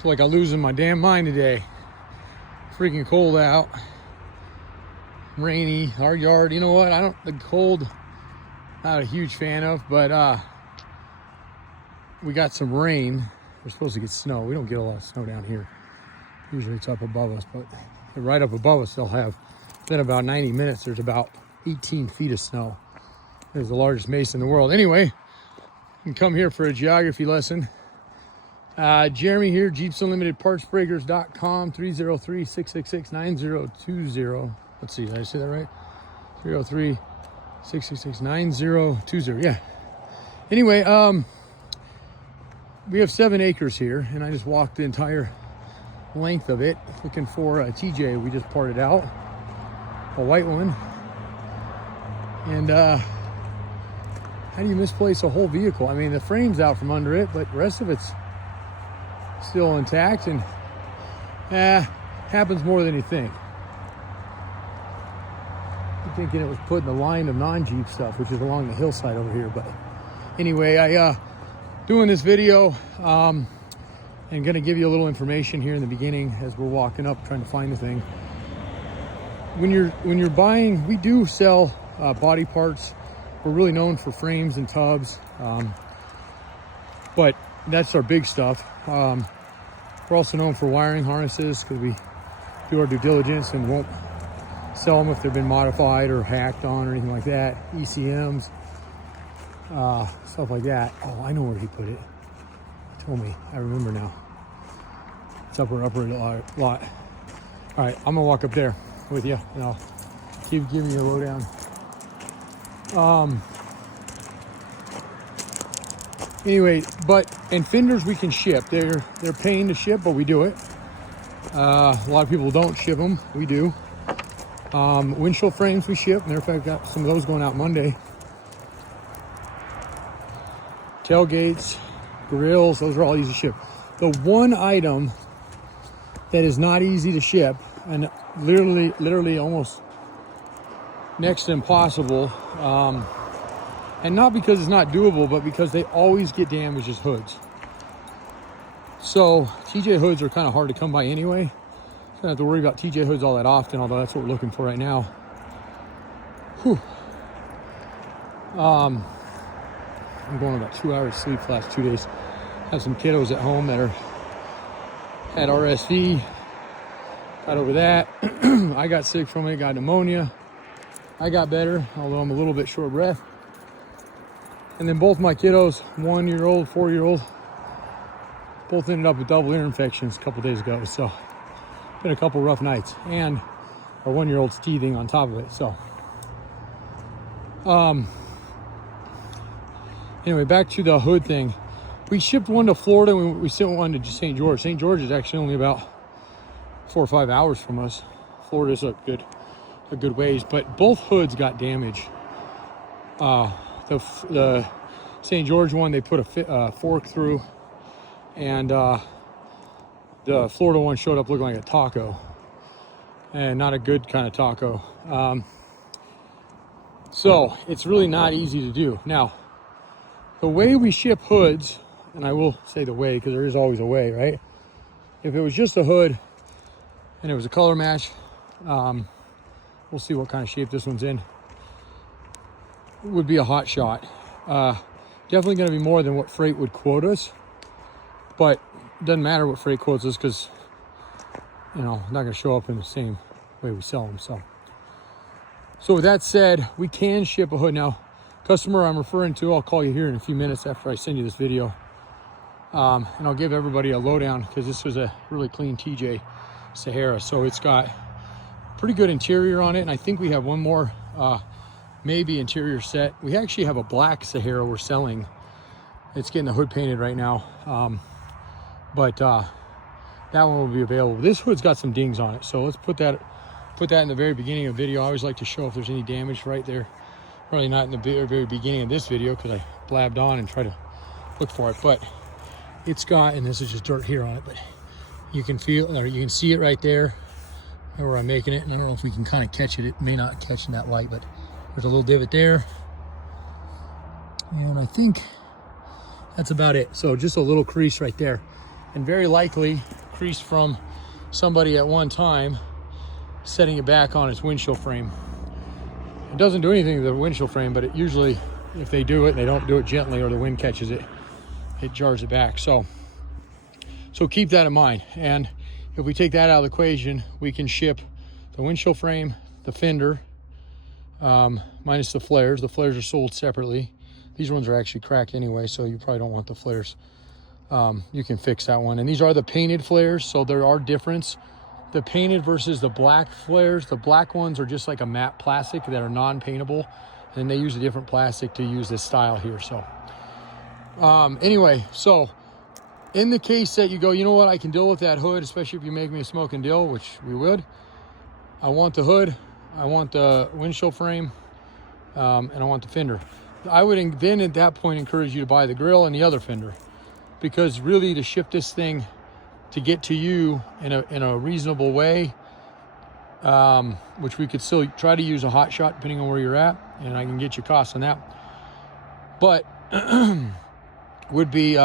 feel like I'm losing my damn mind today. Freaking cold out. Rainy. Our yard, you know what? The cold, not a huge fan of, but we got some rain. We're supposed to get snow. We don't get a lot of snow down here. Usually it's up above us, but right up above us, they'll have, in about 90 minutes, there's about 18 feet of snow. It's the largest mesa in the world. Anyway, you can come here for a geography lesson. Jeremy here, JeepsUnlimitedPartsBreakers.com, 303-666-9020. Let's see, did I say that right? 303-666-9020. Yeah. Anyway, we have 7 acres here, and I just walked the entire length of it looking for a TJ we just parted out, a white one. And how do you misplace a whole vehicle? I mean, the frame's out from under it, but the rest of it's still intact, and happens more than you think. I'm thinking it was put in the line of non-Jeep stuff, which is along the hillside over here. But anyway, I doing this video and gonna give you a little information here in the beginning as we're walking up trying to find the thing. When you're buying, we do sell body parts. We're really known for frames and tubs, but that's our big stuff. We're also known for wiring harnesses because we do our due diligence and won't sell them if they've been modified or hacked on or anything like that. ECMs, stuff like that. Oh, I know where he put it. He told me. I remember now. It's upper lot. All right, I'm gonna walk up there with you, and I'll give you a lowdown. Anyway, and fenders we can ship. They're paying to ship, but we do it. A lot of people don't ship them. We do. Windshield frames we ship. Matter of fact, I've got some of those going out Monday. Tailgates, grills, those are all easy to ship. The one item that is not easy to ship, and literally almost next to impossible, and not because it's not doable, but because they always get damaged, is hoods. So TJ hoods are kind of hard to come by anyway. So I don't have to worry about TJ hoods all that often, although that's what we're looking for right now. Whew. I'm going about 2 hours sleep the last 2 days. I have some kiddos at home that had RSV. Got over that. I got sick from it, got pneumonia. I got better, although I'm a little bit short of breath. And then both my kiddos, 1-year-old, 4-year-old, both ended up with double ear infections a couple days ago. So, been a couple rough nights. And our 1-year-old's teething on top of it. So, anyway, back to the hood thing. We shipped one to Florida, and we sent one to St. George. St. George is actually only about 4 or 5 hours from us. Florida's a good ways, but both hoods got damaged. The St. George one, they put a fork through, and the Florida one showed up looking like a taco, and not a good kind of taco. So it's really not easy to do. Now, the way we ship hoods, and I will say the way because there is always a way, right? If it was just a hood and it was a color match, we'll see what kind of shape this one's in, would be a hot shot. Definitely going to be more than what freight would quote us, but it doesn't matter what freight quotes us because, not going to show up in the same way we sell them. So with that said, we can ship a hood. Now, customer I'm referring to, I'll call you here in a few minutes after I send you this video, and I'll give everybody a lowdown because this was a really clean TJ Sahara. So it's got pretty good interior on it, and I think we have one more maybe interior set. We actually have a black Sahara we're selling. It's getting the hood painted right now, but that one will be available. This hood's got some dings on it, so let's put that in the very beginning of the video. I always like to show if there's any damage right there. Probably not in the very beginning of this video because I blabbed on and tried to look for it, but it's got, and this is just dirt here on it, but you can feel, or you can see it right there where I'm making it. And I don't know if we can kind of catch it. It may not catch in that light, but there's a little divot there. And I think that's about it. So just a little crease right there. and very likely creased from somebody at one time setting it back on its windshield frame. It doesn't do anything to the windshield frame, but it usually, if they do it and they don't do it gently or the wind catches it, it jars it back. So keep that in mind. And if we take that out of the equation, we can ship the windshield frame, the fender, minus the flares. The flares are sold separately. These ones are actually cracked anyway, so you probably don't want the flares. You can fix that one. And these are the painted flares, so there are difference. The painted versus the black flares, the black ones are just like a matte plastic that are non-paintable, and they use a different plastic to use this style here. So anyway, so in the case that you go, you know what, I can deal with that hood, especially if you make me a smoking deal, which we would. I want the hood, I want the windshield frame, and I want the fender. I would then at that point encourage you to buy the grill and the other fender, because really to ship this thing to get to you in a reasonable way, which we could still try to use a hot shot depending on where you're at, and I can get you costs on that. But would be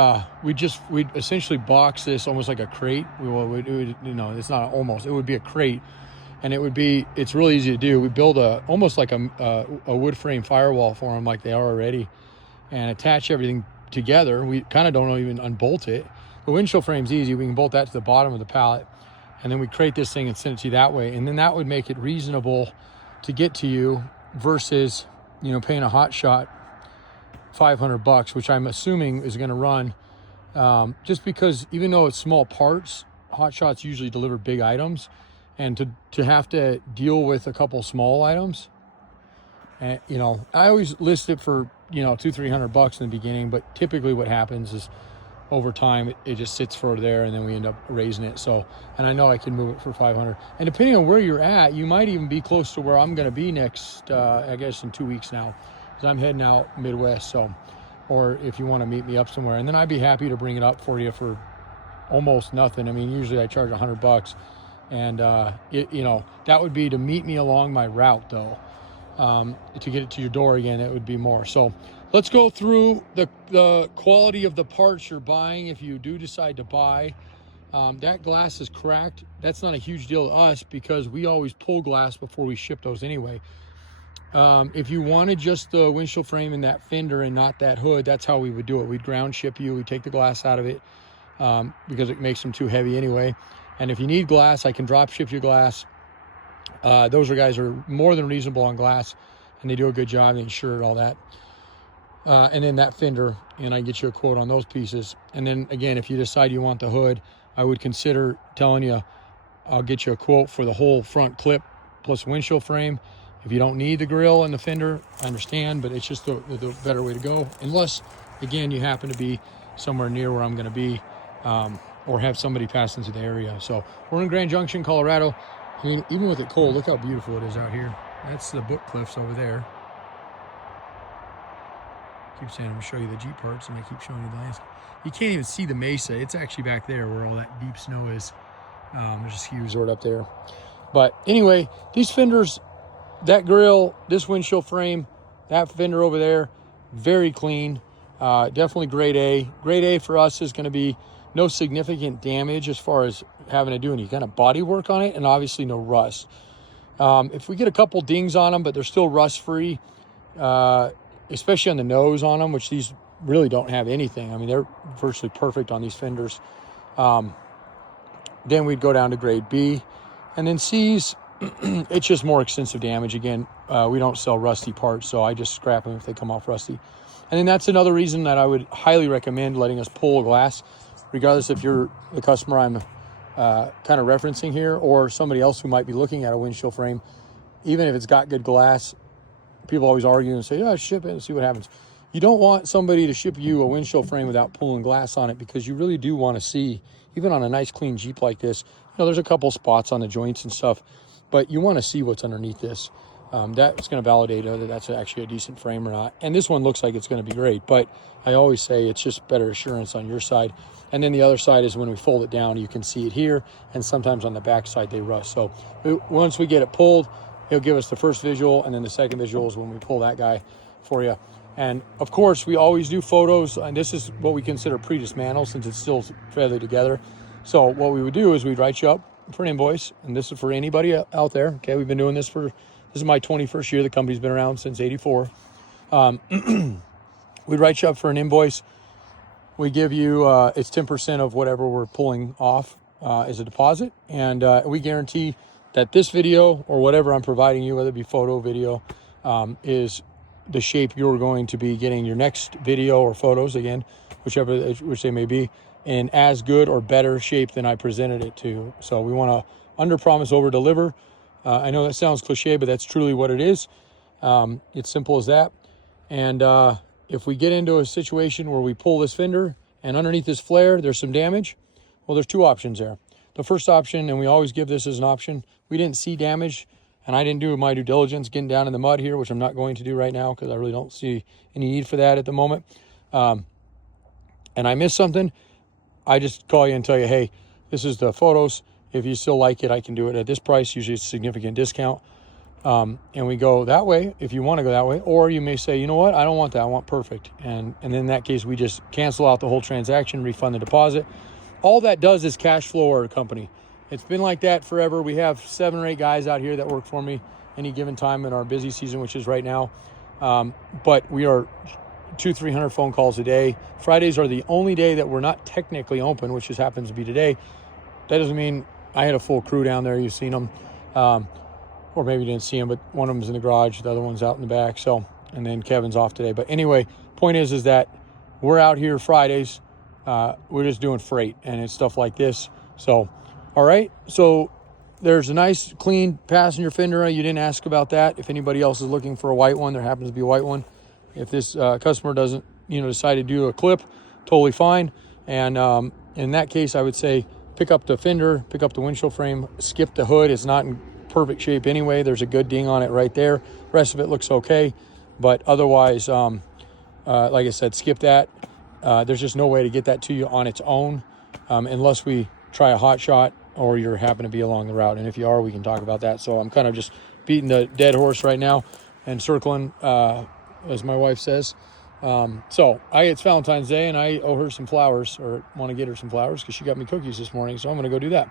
we'd essentially box this almost like a crate. It's not almost. It would be a crate, and it's really easy to do. We build almost like a wood frame firewall for them, like they are already, and attach everything together. We kind of don't even unbolt it. The windshield frame's easy. We can bolt that to the bottom of the pallet, and then we crate this thing and send it to you that way. And then that would make it reasonable to get to you versus, paying a hot shot $500, which I'm assuming is going to run, just because even though it's small parts, hot shots usually deliver big items, and to have to deal with a couple small items, and I always list it for $200-300 in the beginning, but typically what happens is over time it just sits for there, and then we end up raising it. So, and I know I can move it for 500, and depending on where you're at, you might even be close to where I'm going to be next, I guess in 2 weeks now, because I'm heading out Midwest. So, or if you want to meet me up somewhere, and then I'd be happy to bring it up for you for almost nothing. I mean, usually I charge $100, and that would be to meet me along my route, though. To get it to your door again, it would be more. So let's go through the quality of the parts you're buying. If you do decide to buy, that glass is cracked. That's not a huge deal to us because we always pull glass before we ship those anyway. If you wanted just the windshield frame and that fender and not that hood, that's how we would do it. We'd ground ship you. We'd take the glass out of it because it makes them too heavy anyway. And if you need glass, I can drop ship you glass. Those guys are more than reasonable on glass, and they do a good job. They insure it, all that. And then that fender, and I get you a quote on those pieces. And then again, if you decide you want the hood, I would consider telling you, I'll get you a quote for the whole front clip plus windshield frame. If you don't need the grill and the fender, I understand, but it's just the better way to go. Unless, again, you happen to be somewhere near where I'm going to be, or have somebody pass into the area. So we're in Grand Junction, Colorado. I mean, even with it cold, look how beautiful it is out here. That's the Book Cliffs over there. I keep saying I'm going to show you the Jeep parts, and I keep showing you the landscape. You can't even see the mesa. It's actually back there where all that deep snow is. There's a ski resort up there. But anyway, these fenders, that grill, this windshield frame, that fender over there, very clean. Definitely grade A. Grade A for us is going to be no significant damage as far as having to do any kind of body work on it, and obviously no rust. If we get a couple dings on them, but they're still rust-free, especially on the nose on them, which these really don't have anything. I mean, they're virtually perfect on these fenders. Then we'd go down to grade B. And then C's, it's just more extensive damage. Again, we don't sell rusty parts, so I just scrap them if they come off rusty. And then that's another reason that I would highly recommend letting us pull a glass, regardless if you're the customer I'm kind of referencing here or somebody else who might be looking at a windshield frame. Even if it's got good glass, people always argue and say, yeah, ship it and see what happens. You don't want somebody to ship you a windshield frame without pulling glass on it, because you really do want to see, even on a nice clean Jeep like this, there's a couple spots on the joints and stuff, but you want to see what's underneath this. That's going to validate whether that's actually a decent frame or not. And this one looks like it's going to be great, but I always say it's just better assurance on your side. And then the other side is when we fold it down, you can see it here, and sometimes on the back side they rust. So once we get it pulled, it'll give us the first visual, and then the second visual is when we pull that guy for you. And of course, we always do photos, and this is what we consider pre-dismantle since it's still fairly together. So what we would do is we'd write you up for an invoice, and this is for anybody out there. Okay, we've been doing this this is my 21st year. The company's been around since '84. We'd write you up for an invoice. We give you, it's 10% of whatever we're pulling off as a deposit. And we guarantee that this video or whatever I'm providing you, whether it be photo, video, is the shape you're going to be getting your next video or photos, again, which they may be, in as good or better shape than I presented it to. So we want to under promise, over deliver. I know that sounds cliche, but that's truly what it is. It's simple as that. And if we get into a situation where we pull this fender and underneath this flare there's some damage, well, there's two options there. The first option, and we always give this as an option, we didn't see damage, and I didn't do my due diligence getting down in the mud here, which I'm not going to do right now because I really don't see any need for that at the moment. And I missed something, I just call you and tell you, hey, this is the photos. If you still like it, I can do it at this price. Usually it's a significant discount. And we go that way if you want to go that way. Or you may say, you know what, I don't want that, I want perfect. And in that case, we just cancel out the whole transaction, refund the deposit. All that does is cash flow our company. It's been like that forever. We have 7 or 8 guys out here that work for me any given time in our busy season, which is right now. But we are 200-300 phone calls a day. Fridays are the only day that we're not technically open, which just happens to be today. That doesn't mean I had a full crew down there. You've seen them. Or maybe you didn't see them, but one of them's in the garage, the other one's out in the back. So, and then Kevin's off today. But anyway, point is that we're out here Fridays. We're just doing freight, and it's stuff like this. So, all right. So there's a nice, clean passenger fender. You didn't ask about that. If anybody else is looking for a white one, there happens to be a white one. If this customer doesn't, decide to do a clip, totally fine. And in that case, I would say pick up the fender, pick up the windshield frame, skip the hood. It's not in perfect shape anyway. There's a good ding on it right there. Rest of it looks okay, but otherwise, like I said, skip that. There's just no way to get that to you on its own unless we try a hot shot or you're happen to be along the route. And if you are, we can talk about that. So I'm kind of just beating the dead horse right now and circling, as my wife says. So it's Valentine's Day, and I owe her some flowers, or want to get her some flowers because she got me cookies this morning. So I'm going to go do that.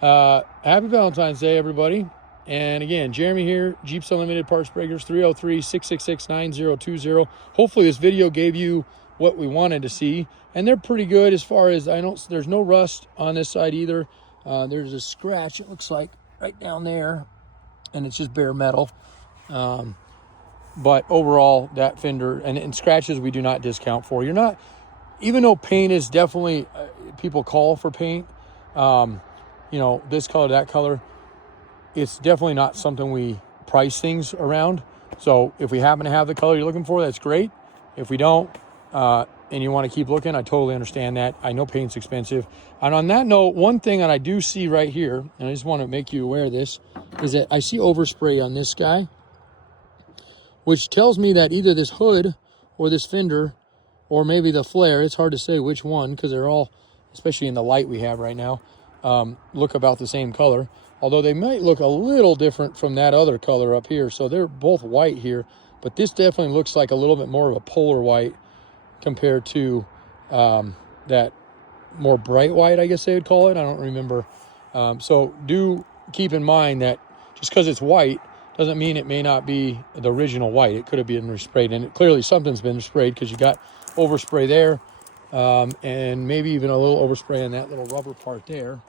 Happy Valentine's Day, everybody. And again, Jeremy here, Jeeps Unlimited Parts Breakers, 303-666-9020. Hopefully this video gave you what we wanted to see, and they're pretty good as far as there's no rust on this side either. There's a scratch, it looks like, right down there, and it's just bare metal. But overall, that fender and scratches we do not discount for. You're not, even though paint is definitely, people call for paint, this color, that color, it's definitely not something we price things around. So if we happen to have the color you're looking for, that's great. If we don't, and you want to keep looking, I totally understand that. I know paint's expensive. And on that note, one thing that I do see right here, and I just want to make you aware of this, is that I see overspray on this guy, which tells me that either this hood or this fender or maybe the flare, it's hard to say which one because they're all, especially in the light we have right now, look about the same color, although they might look a little different from that other color up here. So they're both white here, but this definitely looks like a little bit more of a polar white compared to that more bright white, I guess they would call it. I don't remember. So do keep in mind that just because it's white doesn't mean it may not be the original white. It could have been resprayed, and clearly something's been sprayed because you got overspray there, and maybe even a little overspray on that little rubber part there.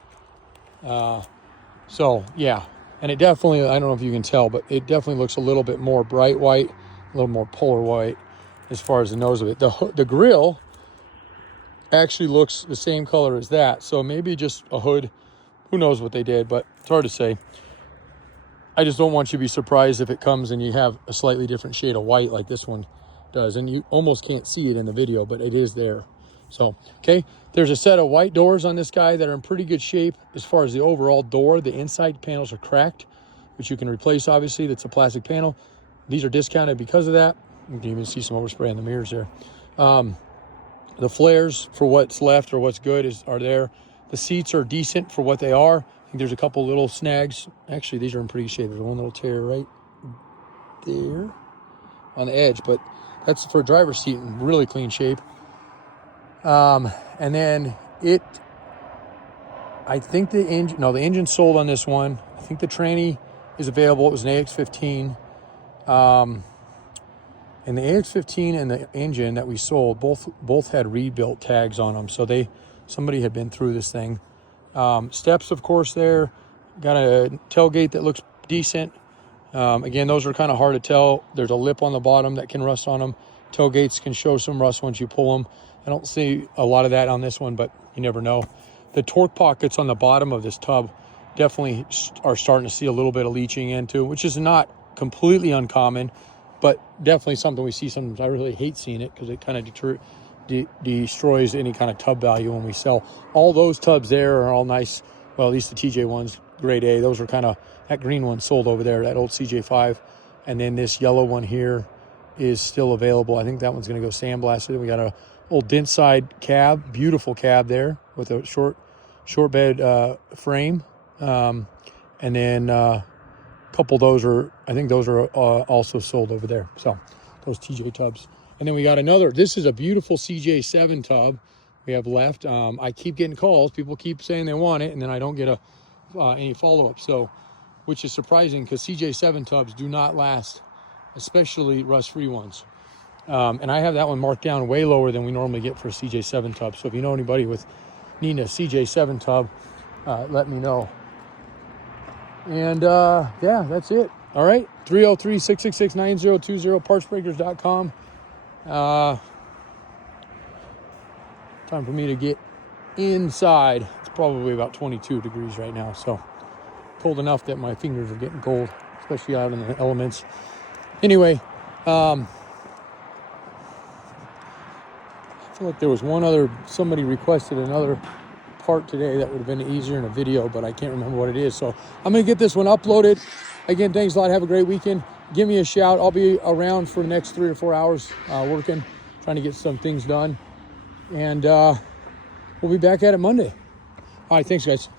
So yeah, and it definitely, I don't know if you can tell, but it definitely looks a little bit more bright white, a little more polar white as far as the nose of it. The grill actually looks the same color as that, so maybe just a hood. Who knows what they did, but it's hard to say. I just don't want you to be surprised if it comes and you have a slightly different shade of white like this one does, and you almost can't see it in the video, but it is there. So, okay, there's a set of white doors on this guy that are in pretty good shape as far as the overall door. The inside panels are cracked, which you can replace, obviously. That's a plastic panel. These are discounted because of that. You can even see some overspray on the mirrors there. The flares for what's left or what's good are there. The seats are decent for what they are. I think there's a couple little snags. Actually, these are in pretty good shape. There's one little tear right there on the edge, but That's for a driver's seat in really clean shape. And then I think the engine's sold on this one. I think the tranny is available. It was an AX15. And the AX15 and the engine that we sold both had rebuilt tags on them. So somebody had been through this thing. Steps, of course, there. Got a tailgate that looks decent. Again, those are kind of hard to tell. There's a lip on the bottom that can rust on them. Tailgates can show some rust once you pull them. I don't see a lot of that on this one, but you never know. The torque pockets on the bottom of this tub definitely are starting to see a little bit of leaching into, which is not completely uncommon, but definitely something we see sometimes. I really hate seeing it because it kind of destroys any kind of tub value when we sell. All those tubs there are all nice. Well, at least the TJ ones, grade A. Those are kind of, that green one sold over there, that old CJ5. And then this yellow one here is still available. I think that one's going to go sandblasted. We got a old dent side cab, beautiful cab there with a short bed frame. And then a couple of those are, I think those are also sold over there. So those TJ tubs. And then we got another, this is a beautiful CJ7 tub we have left. I keep getting calls. People keep saying they want it, and then I don't get any follow-up. So, which is surprising because CJ7 tubs do not last, especially rust-free ones. And I have that one marked down way lower than we normally get for a CJ7 tub. So if you know anybody with needing a CJ7 tub, let me know. And yeah, that's it. All right, 303-666-9020, partsbreakers.com. Time for me to get inside. It's probably about 22 degrees right now, so cold enough that my fingers are getting cold, especially out in the elements. Anyway, I feel like there was somebody requested another part today that would have been easier in a video, but I can't remember what it is. So I'm going to get this one uploaded. Again, thanks a lot. Have a great weekend. Give me a shout. I'll be around for the next 3 or 4 hours working, trying to get some things done. And we'll be back at it Monday. All right, thanks, guys.